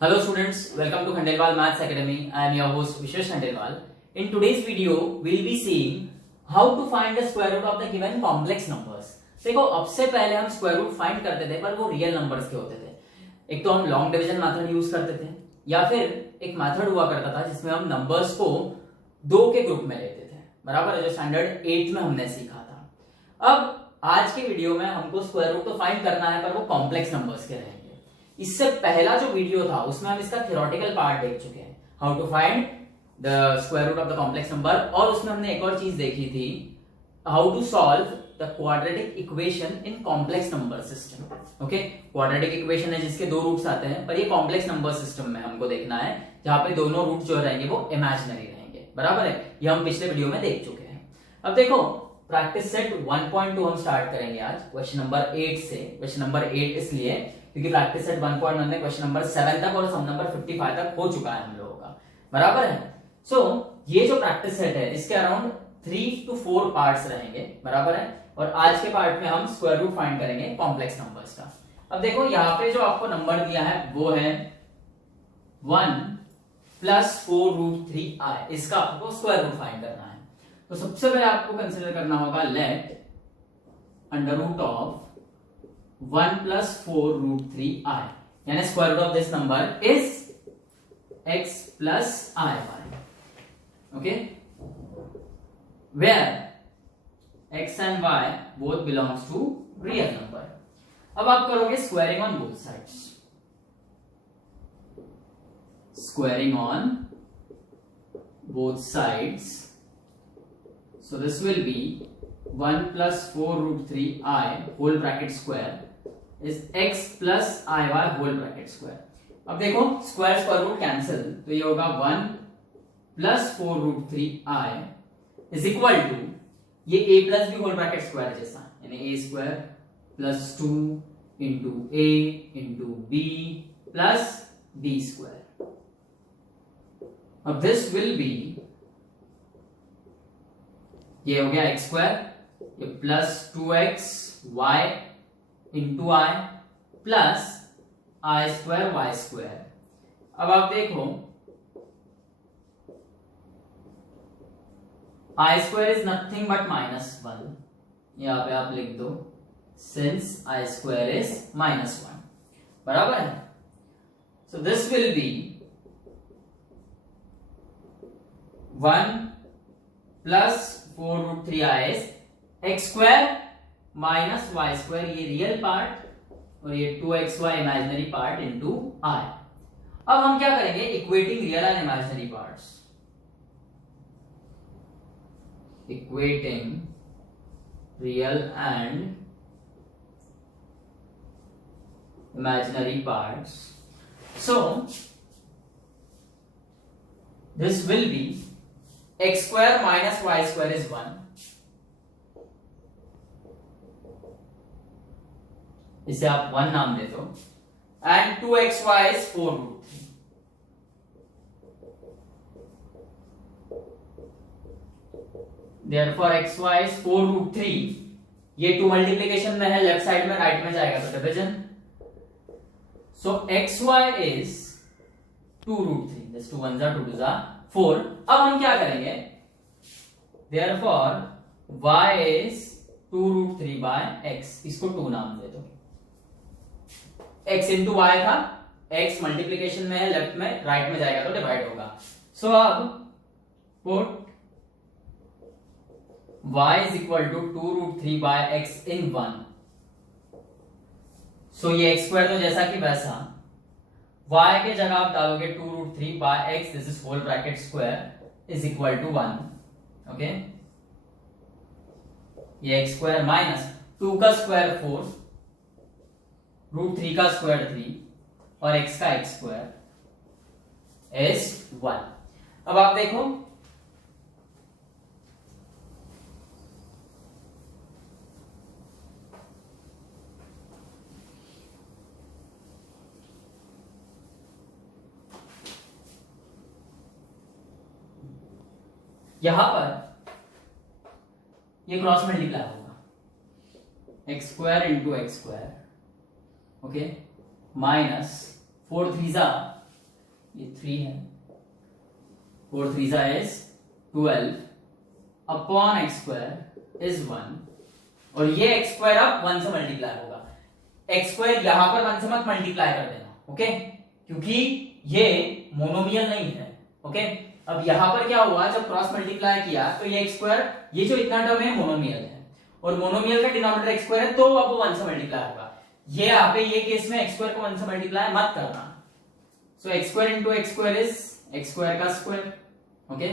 Hello students, welcome to Khandelwal Maths Academy. I am your host Vishesh Khandelwal. In today's video, we will be seeing how to find the square root of the given complex numbers. देखो अब से पहले हम square root find करते थे पर वो real numbers के होते थे। एक तो हम लॉन्ग डिवीजन मेथड यूज करते थे या फिर एक मेथड हुआ करता था जिसमें हम नंबर्स को दो के ग्रुप में लेते थे, बराबर है, जो स्टैंडर्ड 8 में हमने सीखा था। अब आज के वीडियो में हमको स्क्वायर रूट तो फाइंड करना है पर वो कॉम्प्लेक्स नंबर्स के रहेंगे। इससे पहला जो वीडियो था उसमें हम इसका थ्योरेटिकल पार्ट देख चुके हैं, how to find the square root of the complex number, और उसमें हमने एक और चीज देखी थी, how to solve the quadratic equation in complex number system. Okay, quadratic equation है जिसके दो रूट्स आते हैं, पर ये कॉम्प्लेक्स नंबर सिस्टम में हमको देखना है जहां पे दोनों रूट जो रहेंगे वो इमेजिनरी रहेंगे, बराबर है। ये हम पिछले वीडियो में देख चुके हैं। अब देखो प्रैक्टिस सेट 1.2 हम स्टार्ट करेंगे आज क्वेश्चन नंबर 8 से। क्वेश्चन नंबर 8 इसलिए क्योंकि प्रैक्टिस सेट 1.1 में क्वेश्चन नंबर 7 तक और सम नंबर 55 तक हो चुका है हम लोगों का, बराबर है। सो ये जो प्रैक्टिस सेट है इसके अराउंड 3 to 4 पार्ट्स रहेंगे, बराबर है। और आज के पार्ट में हम स्क्वायर रूट फाइंड करेंगे कॉम्प्लेक्स नंबर्स का। अब देखो यहाँ पे जो आपको नंबर दिया है वो है 1 + 4√3i। इसका आपको स्क्वायर रूट फाइंड करना है। तो सबसे पहले आपको कंसीडर करना होगा लेट √1 + 4√3i, यानी square root of this number is x + iy, okay, where x and y both belongs to real number। अब आप करोगे squaring on both sides, squaring on both sides, so this will be 1 + 4√3i whole bracket square is x + iy whole bracket square। अब देखो square square root cancel, तो ये होगा 1 + 4√3i is equal to ये a + b whole bracket square जैसा, यानी a² + 2 * a * b + b²। अब this will B, ये हो गया x², ये +2x y * i plus i² y²। अब आप देखो i² इज नथिंग बट -1, यहां पे आप लिख दो सिंस i² इज -1, बराबर है। सो this will B 1 + 4√3i is x² - y², ये रियल पार्ट और ये 2xy imaginary part into i। अब हम क्या करेंगे, equating real and imaginary parts, equating real and imaginary parts। So this will be x² - y² is 1, इसे आप 1 नाम दे दो, and 2xy is 4√3। Therefore xy is 4√3। ये 2 मल्टीप्लीकेशन में है, लेफ्ट साइड में, राइट में जाएगा तो division. So xy is 2√3, this 2 1s are 2 2s are 4। अब हम क्या करेंगे, therefore y is 2√3/x, इसको 2 नाम दे दो। x * y था, x मल्टीप्लीकेशन में है, लेफ्ट में, राइट में जाएगा तो डिवाइड होगा। सो अब put y is equal to 2√3/x in 1। सो ये x² तो जैसा कि वैसा, y के जगह आप डालोगे 2√3/x, this is whole bracket square is equal to 1, okay. ये x² माइनस 2 का स्क्वायर 4, √3 का स्क्वायर 3 और x का x² इज 1। अब आप देखो यहां पर ये क्रॉस मल्टीप्लाई होगा, x² * x², ओके, माइनस 4 3 जा ये 3 है, 4 3 is 12 upon x square is 1, और ये एक्स स्क्वायर अब 1 से मल्टीप्लाई होगा। एक्स स्क्वायर यहां पर 1 से मत मल्टीप्लाई कर देना, ओके, क्योंकि ये मोनोमियल नहीं है, ओके। अब यहां पर क्या हुआ, जब क्रॉस मल्टीप्लाई किया तो ये एक्स स्क्वायर, ये जो इतना टर्म है मोनोमियल है, और मोनोमियल का डिनोमिनेटर एक्स स्क्वायर है, तो अब वो 1 से मल्टीप्लाई होगा। ये यहाँ पे ये केस में एक्स स्क्वायर को 1 से मल्टीप्लाई मत करना। So x square into x square is x square का square, okay,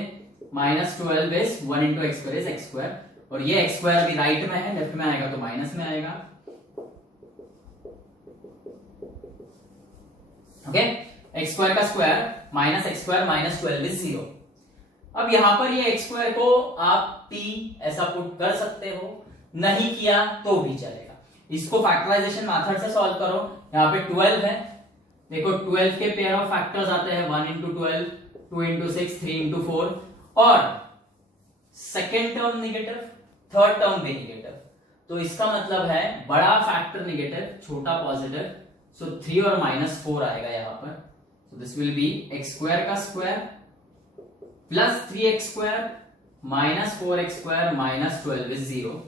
minus 12 is 1 into x square is x square, और ये एक्स स्क्वायर अभी राइट में है, लेफ्ट में आएगा तो माइनस में आएगा, ओके। एक्स स्क्वायर का square minus x square minus 12 is 0। अब यहां पर ये एक्स स्क्वायर को आप p ऐसा पुट कर सकते हो, नहीं किया तो भी चलेगा। इसको फैक्टराइजेशन मेथड से सॉल्व करो। यहाँ पे 12 है, देखो 12 के पेयर ऑफ फैक्टर्स आते हैं 1 इंटू 12, 2 इंटू 6, 3 इंटू 4, और second term negative, third term भी निगेटिव, तो इसका मतलब है बड़ा फैक्टर निगेटिव, छोटा पॉजिटिव, सो 3 और माइनस 4 आएगा यहाँ पर। So this will be x square का square plus 3x square minus 4x square minus 12 is 0।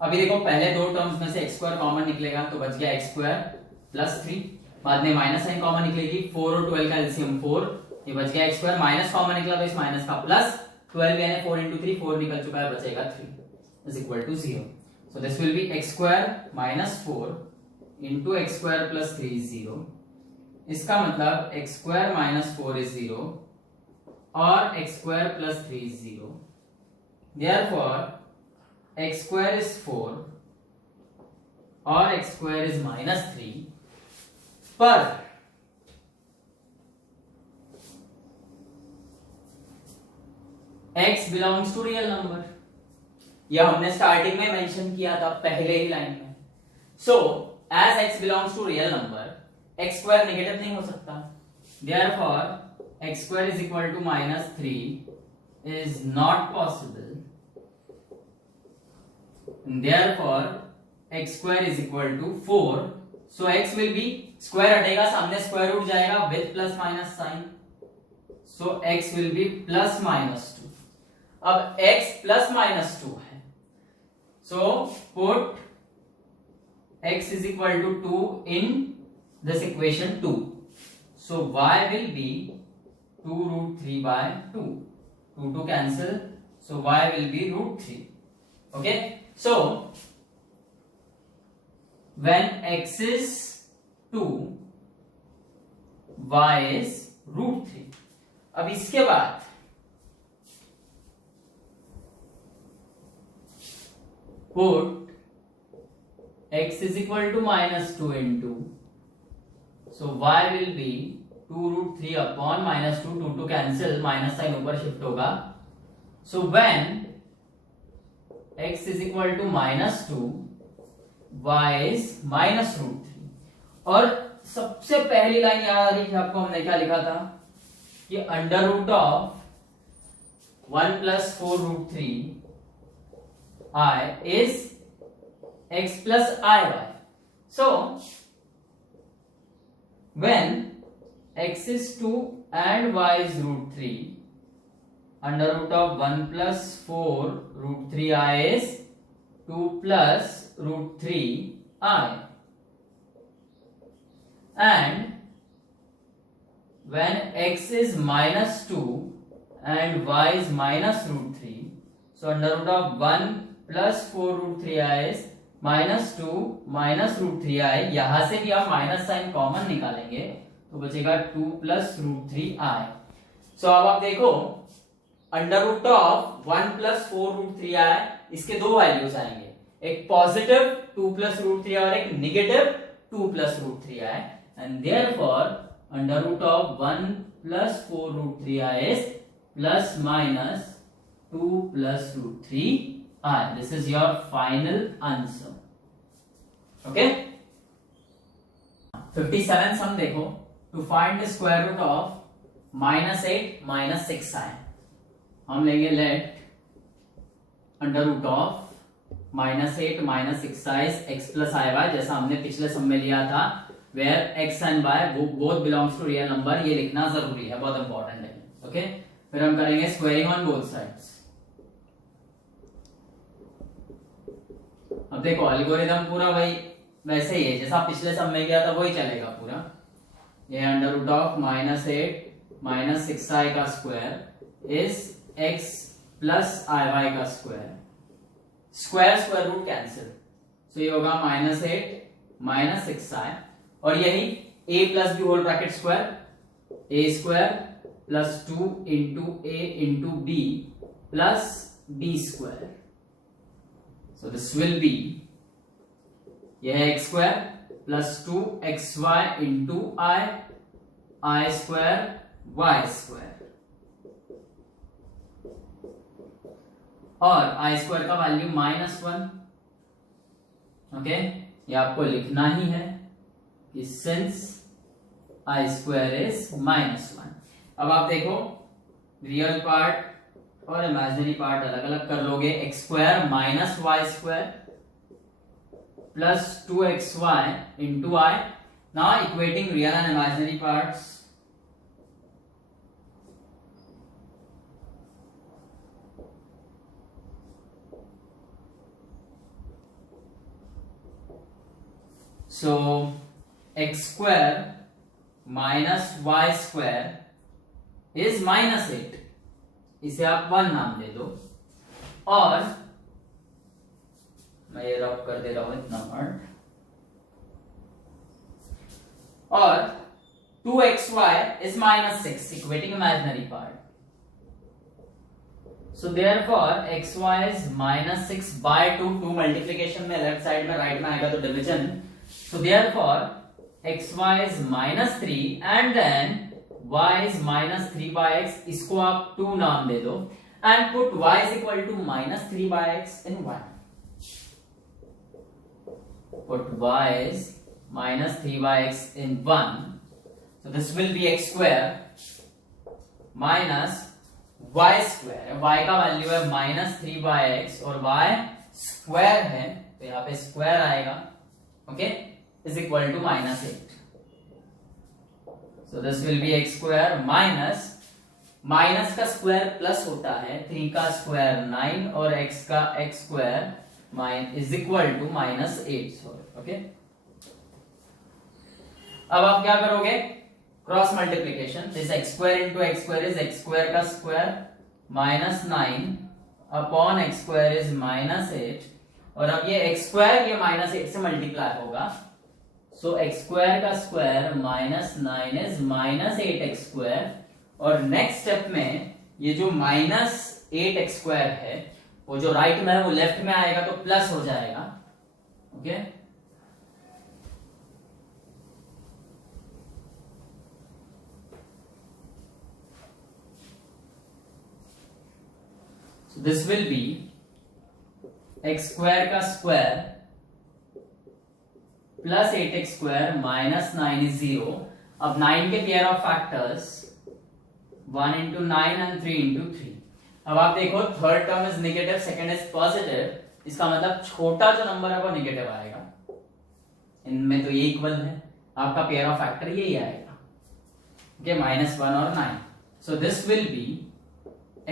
अभी देखो पहले दो टर्म्स में से एक्स स्क्वायर कॉमन निकलेगा तो बच गया एक्स स्क्वायर प्लस 3, बाद में माइनस साइन कॉमन निकलेगी, 4 और 12 का एलसीएम 4, ये बच गया एक्स स्क्वायर, माइनस कॉमन निकला तो इस माइनस का प्लस, 12 यानी 4 इंटू 3, 4 निकल चुका है, बचेगा 3 is equal to 0। So this will be x square minus 4 into x square plus 3 is 0। इसका मतलब एक्स स्क्वायर माइनस 4 इज 0 और x square plus 3 is 0। Therefore x square is 4 और एक्स स्क्वायर इज माइनस 3, पर x belongs to real number, यह हमने starting में mention किया था पहले ही लाइन में। So as x belongs to real number, x square negative नहीं हो सकता, therefore x square is equal to minus 3 is not possible, therefore x square is equal to 4, so x will be, square हटेगा सामने square root जाएगा with plus minus sign, so x will be plus minus 2। अब x plus minus 2 है, so put x is equal to 2 in this equation 2, so y will be 2 root 3 by 2, 2 to cancel, so y will be root 3, okay। So when x is 2, y is root 3। अब इसके बाद put x is equal to minus 2 into, so y will be 2 root 3 upon minus 2, 2 to cancel, minus sign ऊपर shift होगा, so when x is equal to minus 2, y is minus root 3। और सबसे पहली line याद आ रही थी आपको, हमने क्या लिखा था कि under root of 1 plus 4 root 3 i is x plus i y। So when x is 2 and y is root 3, under root of 1 plus 4 root 3i is 2 plus root 3i, and when x is minus 2 and y is minus root 3, so under root of 1 plus 4 root 3i is minus 2 minus root 3i, यहां से भी आप minus sign common निकालेंगे तो बचेगा 2 plus root 3i। सो अब आप देखो under root of 1 plus 4 root 3i, इसके दो वैल्यूज आएंगे, एक पॉजिटिव 2 प्लस रूट 3i और एक negative 2 plus root 3i, and therefore under root of 1 plus 4 root 3i is plus minus 2 plus root 3i। This is your final answer, okay. 57 sum देखो, to find the square root of minus 8 minus 6i, हम लेंगे let under root of minus 8 minus 6i x plus i y, जैसा हमने पिछले sum में लिया था where x and y both belongs to real number, ये लिखना जरूरी है, बहुत इंपॉर्टेंट है। ओके, फिर हम करेंगे स्क्वायरिंग ऑन बोथ साइड्स। अब देखो एल्गोरिदम पूरा वही वैसे ही है जैसा पिछले सम में गया था, वही चलेगा पूरा। ये under root of -8 minus 6i का square is x plus i का स्क्वायर, स्क्वायर रूट कैंसिल, तो ये होगा -8 माइनस 6i, और यही a plus b whole bracket square, a square plus 2 into a into b plus b square. So this will be, यह है x square plus 2xy into i square y square, और i square का value -1। Okay, ये आपको लिखना ही है कि since i square is -1। अब आप देखो रियल पार्ट और इमेजिनरी पार्ट अलग अलग कर लोगे। X square minus y square plus 2xy into i, now equating real and imaginary parts. So x square minus y square is -8, इसे आप 1 नाम दे दो, और मैं ये रब कर दे रहा हूं इतना पार्ट, और 2xy is -6 equating imaginary part. So therefore xy is -6 by 2 multiplication में लेफ्ट साइड में, राइट में आएगा तो division. So therefore xy is -3 and then y is -3 by x, इसको आप 2 नाम दे दो, and put y is equal to -3 by x in 1. Put y is -3 by x in 1. So this will be x square minus y square. y का value है -3 by x और y square है, तो यहाँ पे स्क्वायर आएगा, okay, is equal to -8. So this will be x square minus, minus का square plus होता है, 3 का स्क्वायर 9 और x का x square is equal to -8, okay. अब आप क्या करोगे, cross multiplication, this x square into x square is x square का square -9 upon x square is -8, और अब ये x स्क्वायर ये -8 से मल्टीप्लाई होगा, सो x स्क्वायर का स्क्वायर -9 इज -8x स्क्वायर, और नेक्स्ट स्टेप में ये जो -8x स्क्वायर है वो जो राइट में है वो लेफ्ट में आएगा तो प्लस हो जाएगा, okay. So this will be x square का square plus 8x square -9 is 0। अब 9 के pair of factors 1 into 9 and 3 into 3। अब आप देखो third term is negative, second is positive, इसका मतलब छोटा जो नंबर है वो नेगेटिव आएगा, इनमें तो ये इक्वल है, आपका पेयर ऑफ फैक्टर यही आएगा, ओके, -1 और 9। सो this will be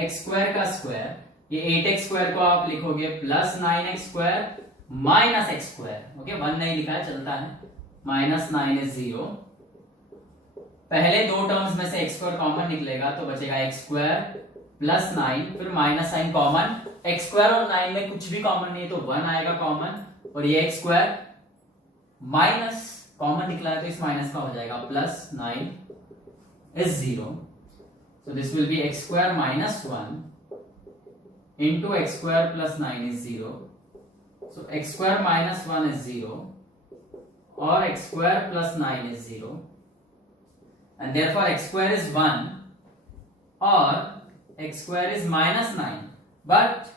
x square का स्क्वायर, ये 8x स्क्वायर को आप लिखोगे plus 9x square minus x square, okay, 1 नहीं लिखा है चलता है, -9 इज 0। पहले दो टर्म्स में से x स्क्वायर कॉमन निकलेगा तो बचेगा x स्क्वायर प्लस 9, फिर minus sign common, x square और 9 में कुछ भी कॉमन नहीं है तो 1 आएगा कॉमन, और ये x स्क्वायर माइनस कॉमन निकला है तो इस माइनस का हो जाएगा plus 9 is 0। So this will be x square -1 into x square plus 9 is 0। So x square -1 is 0 और x square plus 9 is 0, and therefore x square is 1 or x square is -9, but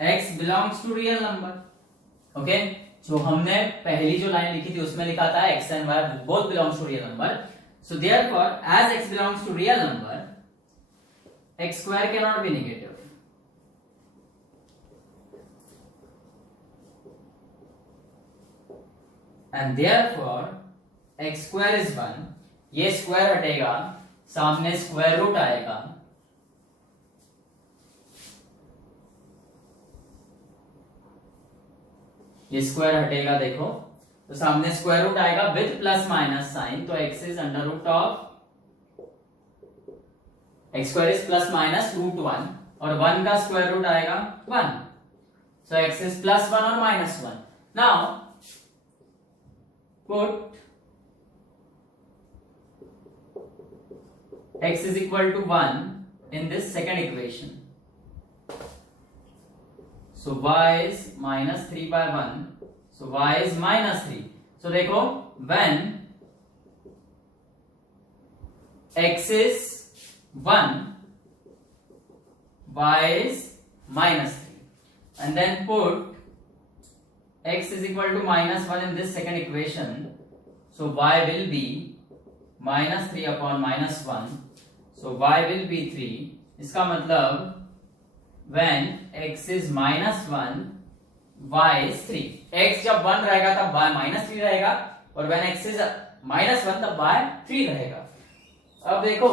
x belongs to real number, okay। जो हमने पहली जो line लिखी थी उसमें लिखा था x and y both belongs to real number, so therefore as x belongs to real number, x square cannot be negative, and therefore x square is 1, ये स्क्वायर हटेगा, सामने स्क्वायर रूट आएगा, ये स्क्वायर हटेगा, देखो तो सामने स्क्वायर रूट आएगा विद प्लस माइनस साइन, तो x is under root of x square is plus minus root 1 और 1 का स्क्वायर रूट आएगा 1, सो एक्स इज प्लस 1 और minus 1. Now put x is equal to 1 in this second equation. So y is minus 3 by 1. So y is minus 3. So देखो when x is 1, y is minus 3. And then put x is equal to minus 1 in this second equation. So y will be minus 3 upon minus 1. So y will be 3. इसका मतलब when x is minus 1, y is 3. x जब 1 रहेगा तब y minus 3 रहेगा, और when x is minus 1 तब y 3 रहेगा. अब देखो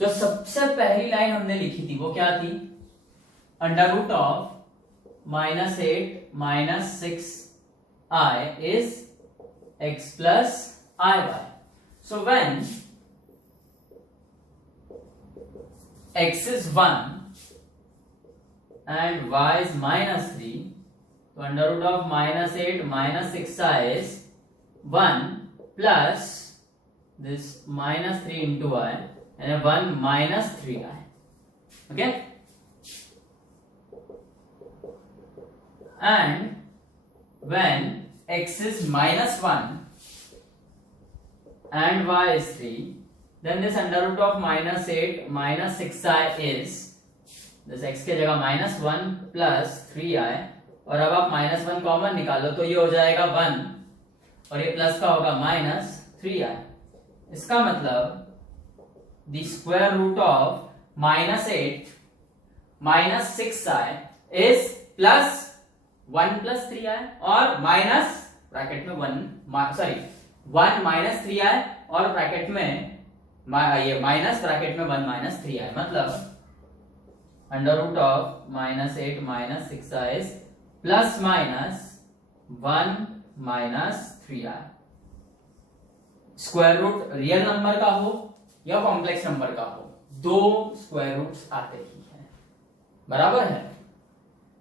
जो सबसे पहली लाइन हमने लिखी थी वो क्या थी? Under root of -8 - 6i is x plus iy. So when x is 1 and y is -3, so under root of -8 - 6i is 1 plus this -3 into i and 1 minus 3i. Okay, and when x is -1 and y is 3, then this under root of -8 - 6i is this x के जगह -1 plus 3i, और अब आप -1 common निकालो तो ये हो जाएगा 1 और ये प्लस का होगा -3i. इसका मतलब the square root of -8 - 6i is plus 1 plus 3i और माइनस ब्रैकेट में 1 minus 3i और ब्रैकेट में ये माइनस ब्रैकेट में 1 minus 3i, मतलब under root of -8 - 6i is plus minus 1 minus 3i. Square root real number का हो या कॉम्प्लेक्स नंबर का हो, दो स्क्वायर रूट्स आते ही हैं, बराबर है.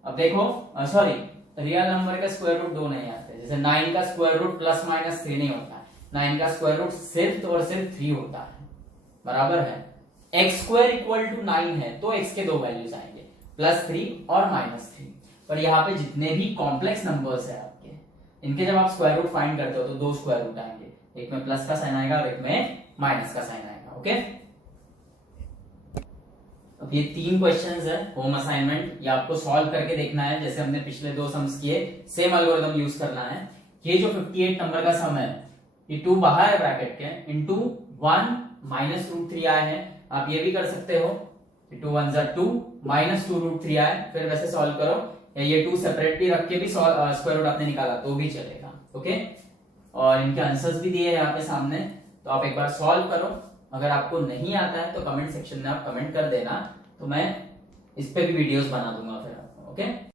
अब देखो सॉरी, रियल नंबर का स्क्वायर रूट 2 नहीं आते. जैसे 9 का स्क्वायर रूट प्लस माइनस 3 नहीं होता है, 9 का स्क्वायर रूट सिर्फ और सिर्फ 3 होता है, बराबर है. एक्स स्क्वायर इक्वल टू 9 है तो एक्स के दो वैल्यूज आएंगे, +3 और -3. पर यहाँ पे जितने भी कॉम्प्लेक्स नंबर्स है आपके, इनके जब आप स्क्वायर रूट फाइंड करते हो तो दो स्क्वायर रूट आएंगे, एक में प्लस का साइन आएगा और एक में माइनस का साइन आएगा. ओके, अब ये 3 क्वेश्चंस है होम असाइनमेंट, ये आपको सॉल्व करके देखना है. जैसे हमने पिछले 2 सम्स किए, सेम एल्गोरिथम यूज करना है. ये जो 58 नंबर का सम है, ये 2 बाहर है ब्रैकेट के, इनटू 1 - √3i है. आप ये भी कर सकते हो, 2 1 = 2 -2√3i, फिर वैसे सॉल्व करो, या ये 2 सेपरेटली रख के भी स्क्वायर रूट आपने निकाला तो भी चलेगा. ओके, और इनके आंसर्स भी दिए हैं यहाँ पे सामने, तो आप एक बार सॉल्व करो. अगर आपको नहीं आता है तो कमेंट सेक्शन में आप कमेंट कर देना, तो मैं इस पे भी वीडियोस बना दूंगा फिर आपको. ओके.